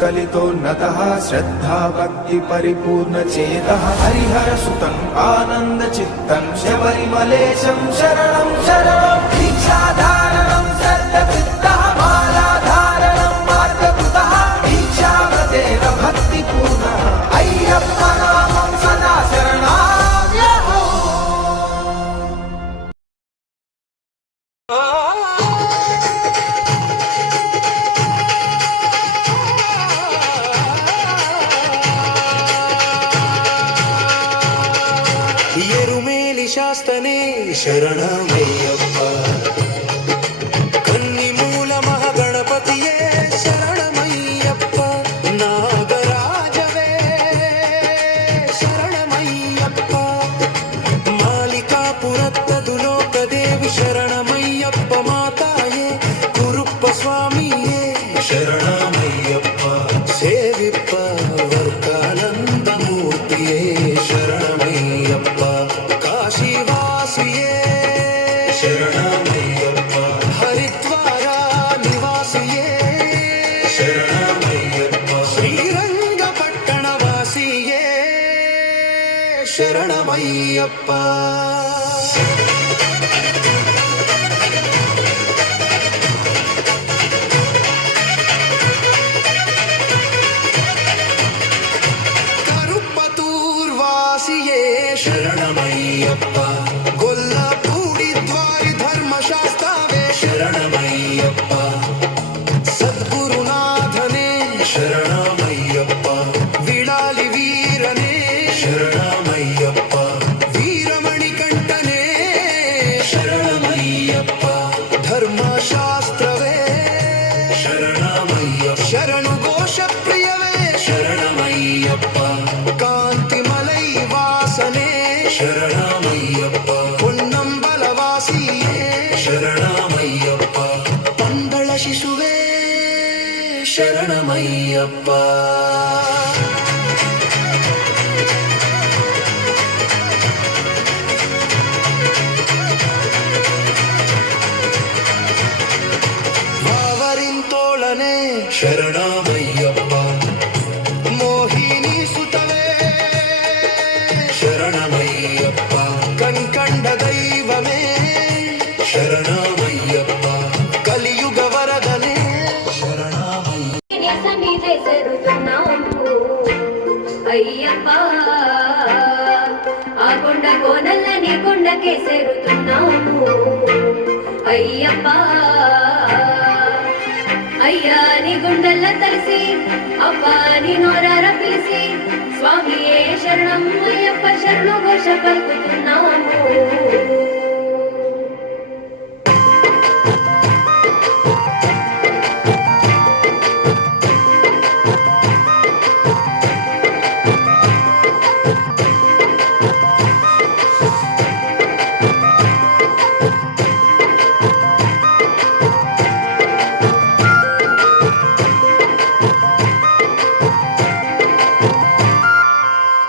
कलितोन्नतः श्रद्धा भक्ति परिपूर्ण चेतः हरिहर सुतं आनंद चित्तं शबरिमलेशं शरणं शरणं दीक्षाधारणं सर्वविद्तः मालाधारणं मार्गकृतः दीक्षाव्रतेन भक्तिपूर्णः अय्यप्प नामं सदा शरणाम्यहो। ఎరుమేలి శాస్తనే శరణమయ్యప్ప కన్నిమూల మహాగణపతియే శరణమయ్యప్ప నాగరాజవే శరణమయ్యప్ప మాలికాపురత్తదులోకదేవి శరణమయ్యప్ప మాతాయే కురుప్ప స్వామియే శరణమయ్యప్ప సేవిప్ప వర్గానందమూర్తియే శరణమయ్యప్ప కాశీవాసియే శరణమయ్యప్ప హరిద్వార నివాసియే శరణమయ్యప్ప శ్రీరంగపట్టణ వాసియే శరణమయ్యప్ప కరుప్పతూర్వాసియే శరణమయ్యప్ప గొల్లపూడి ద్వారి ధర్మశాస్త్రవే శరణమయ్యప్ప సద్గురునాథనే శరణమయ్యప్ప విడాలి వీరనే శరణమయ్యప్ప వీరమణి కంఠనే శరణమయ్యప్ప ధర్మశాస్త్రవే శరణమయ్యప్ప శరణు ఘోష ప్రియవే శరణమయ్యప్ప కాంతిమలై వాసనే శరణమయ్యప్ప పొన్నంబలవాసియే శరణమయ్యప్ప పందళ శిశువే శరణమయ్యప్ప వావరింతోళనే శరణమయ్యప్ప మోహిని సుతవే శరణమయ్యప్ప కన్కండ దైవమే శరణమయ్యప్ప కలియుగ వరదనే శరణమయ్యప్ప అయ్యప్ప ఆ కొండ కోనల్లని కొండకే చేరుతున్నాము అయ్యప్ప అయ్యా నీ గుండెల్ల తలిసి అబ్బా నీ నోరార పిలిసి స్వామియే శరణం అయ్యప్ప శరణు ఘోష పలుకుతున్నాము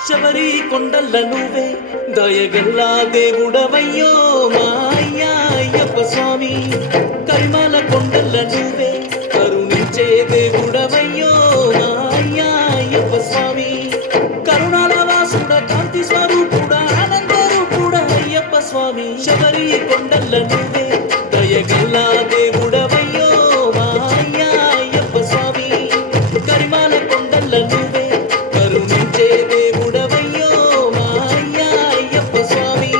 శబరి కొండల్ల నువ్వే దయగల్లా దేవుడవయ్యో మా అయ్యా అయ్యప్ప స్వామి కరిమాల కొండల్ల నువ్వే కరుణించే దేవుడవయ్యో మా అయ్యా అయ్యప్ప స్వామి కరుణాల వాసుడ కాంతి స్వరూపుడ ఆనంద రూపుడ అయ్యప్ప స్వామి శబరి కొండల్ల నువ్వే దయగల్లా దేవుడవయ్యో మా అయ్యా అయ్యప్ప స్వామి కరిమాల కొండల్ల నువ్వే కరుణించే దేవుడవయ్యో మా అయ్యా అయ్యప్ప స్వామి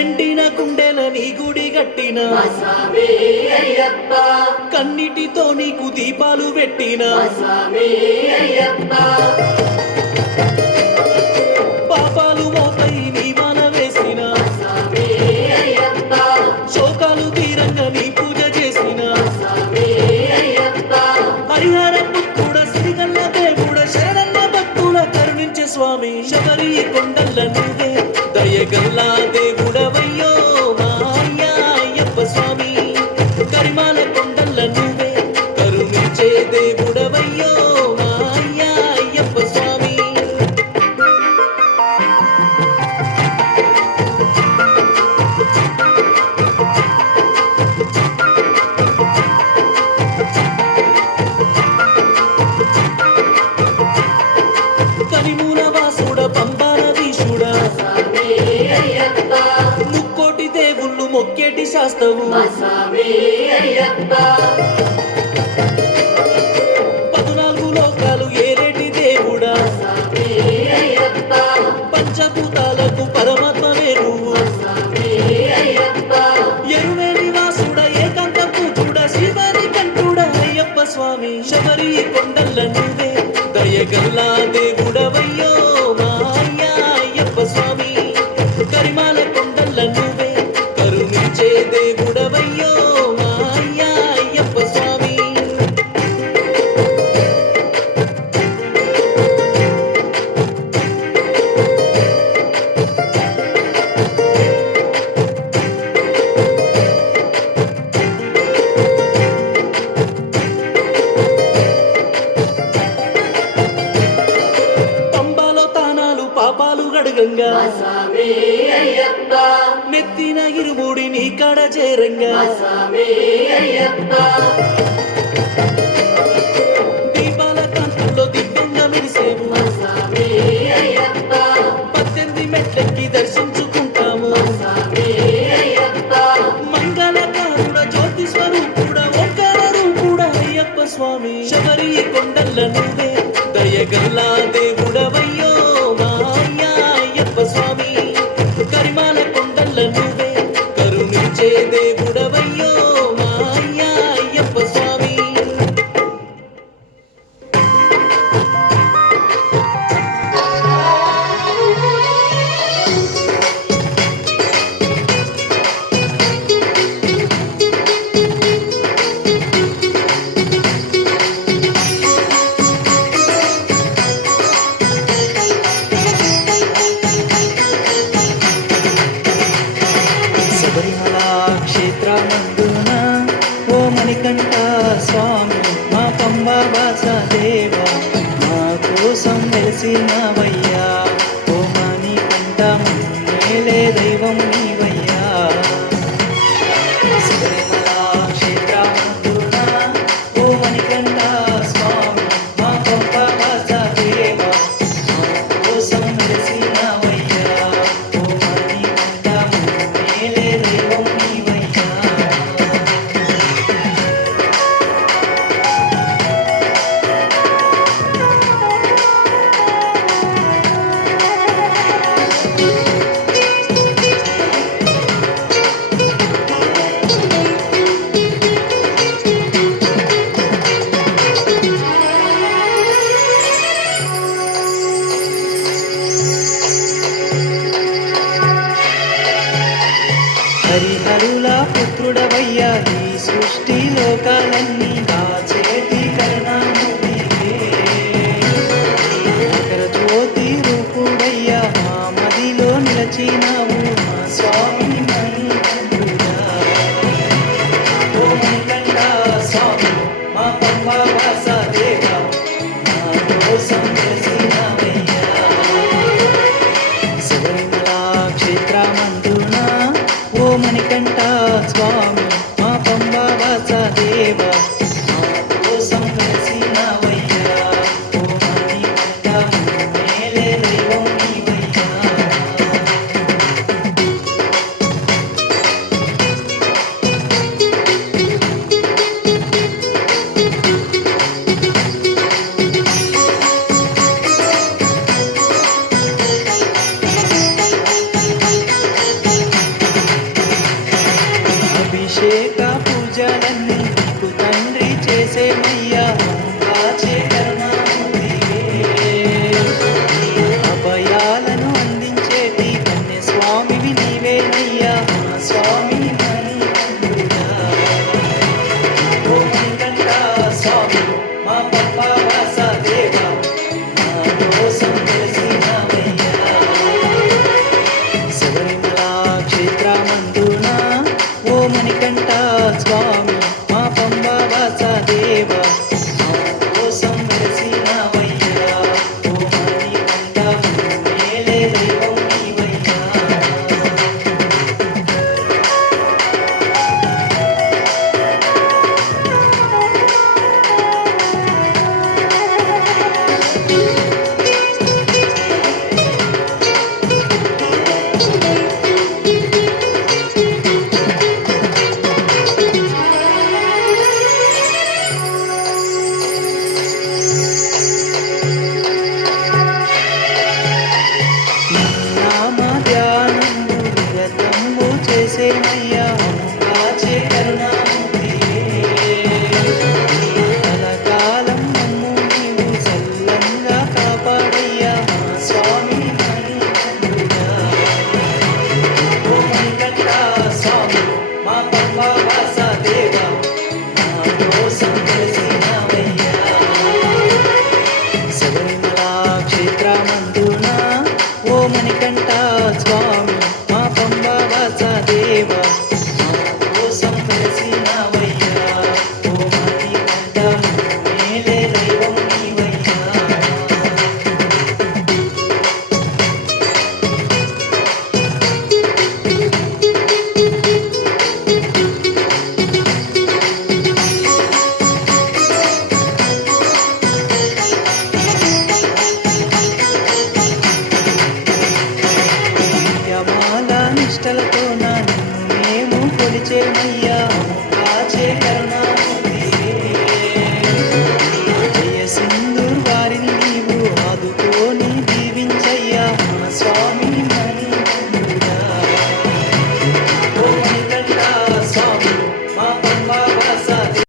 ఎండిన గుండెల నీ గుడి గట్టిన స్వామి అయ్యప్ప కన్నిటితో నీకు దీపాలు పెట్టిన స్వామి అయ్యప్ప పాపాలు మోపై నీ మాల వేసిన స్వామి అయ్యప్ప శోకాలు తీరంగా నీ పూజ చేసిన స్వామి అయ్యప్ప హరిహర పుత్రుడ శ్రీగల్ల దేవుడ శరణ స్వామి శబరి కొండల్ల నువ్వే దయగల్లా దేవుడవయ్యో మా అయ్యప్ప స్వామి కరిమాల కొండల్ల నువ్వే కరుణించే దేవుడవయ్యో మా అయ్యప్ప స్వామి కనిమూల వాసుడ పంబానదీశుడ స్వామి అయ్యప్ప ముక్కోటి దేవుళ్ళు మొక్కేటి శాస్తవు మా స్వామి అయ్యప్ప 14 లోకాలు ఏలేటి దేవుడా స్వామి అయ్యప్ప పంచభూతాలకు పరమాత్మవే నువ్వు స్వామి అయ్యప్ప ఎరువేలి వాసుడ ఏకాంతపు చూడ శివని కంటుడ అయ్యప్ప స్వామి శబరి కొండల్ల నువ్వే దయగల్లా దేవుడవయ్యో మా అయ్యప్ప స్వామి కరిమాల కొండల్ల నువ్వే కరుణించే దేవుడవయ్యో మా అయ్యప్ప స్వామి పంబాలో తానాలు పాపాలు గడగంగా మా స్వామి అయ్యప్ప నెత్తిన ఇరుముడి నీ కాడ చేరంగా మా స్వామి అయ్యప్ప దీపాల కాంతుల్లో దివ్యంగా మెరిసేము మా స్వామి అయ్యప్ప 18 మెట్లెక్కి దర్శించుకుంటాము స్వామి అయ్యప్ప మంగళకారుడ జ్యోతి స్వరూపుడ ఓంకార రూపుడ అయ్యప్ప స్వామి శబరి కొండల్ల నువ్వే దయగల్లా దేవుడవయ్యో మా అయ్యప్ప స్వామి కరిమాల కొండల్ల నువ్వే కరుణించే దేవుడవయ్యో మా అయ్యప్ప స్వామి శబరిమల క్షేత్రమందున ఓ మణికంఠ స్వామి మా పంబావాస దేవ మా కోసం వెలిసినవయ్యా ఓ మణికంఠ మేలే దైవం నీవయ్యా శబరిమల క్షేత్రమందున ఓ మణికంఠ స్వామి మా పంబావాస దేవ మా కోసం వెలిసినవయ్యా ఓ మణికంఠ మేలే దైవం నీవయ్యా హరిహరుల పుత్రుడవయ్యా ఈ సృష్టి లోకాలన్నీ దాచేటి కరుణామూర్తివే మకర జ్యోతి రూపుడయ్యా మా మదిలో నిలచినావు మా స్వామి మణికంఠుడా ఓ మణికంఠ స్వామి మా పంబావాస దేవా మా కోసం వెలిసినవయ్యా శబరిమల క్షేత్రమందున ఓ మణికంఠ స్వామి మా పంబావాస దేవ మా కోసం వెలిసినవయ్యా ఓ మణికంఠ మేలే దైవం నీవయ్యా అభిషేక పూజలన్నీ నీకు తండ్రి చేసేమయ్యా కాచే కరుణామూర్తివే అభయాలను అందించేటి కన్య స్వామివి నీవేనయ్యా మా స్వామి మణికంఠుడా ఓ మణికంఠ స్వామి మా పంబావాస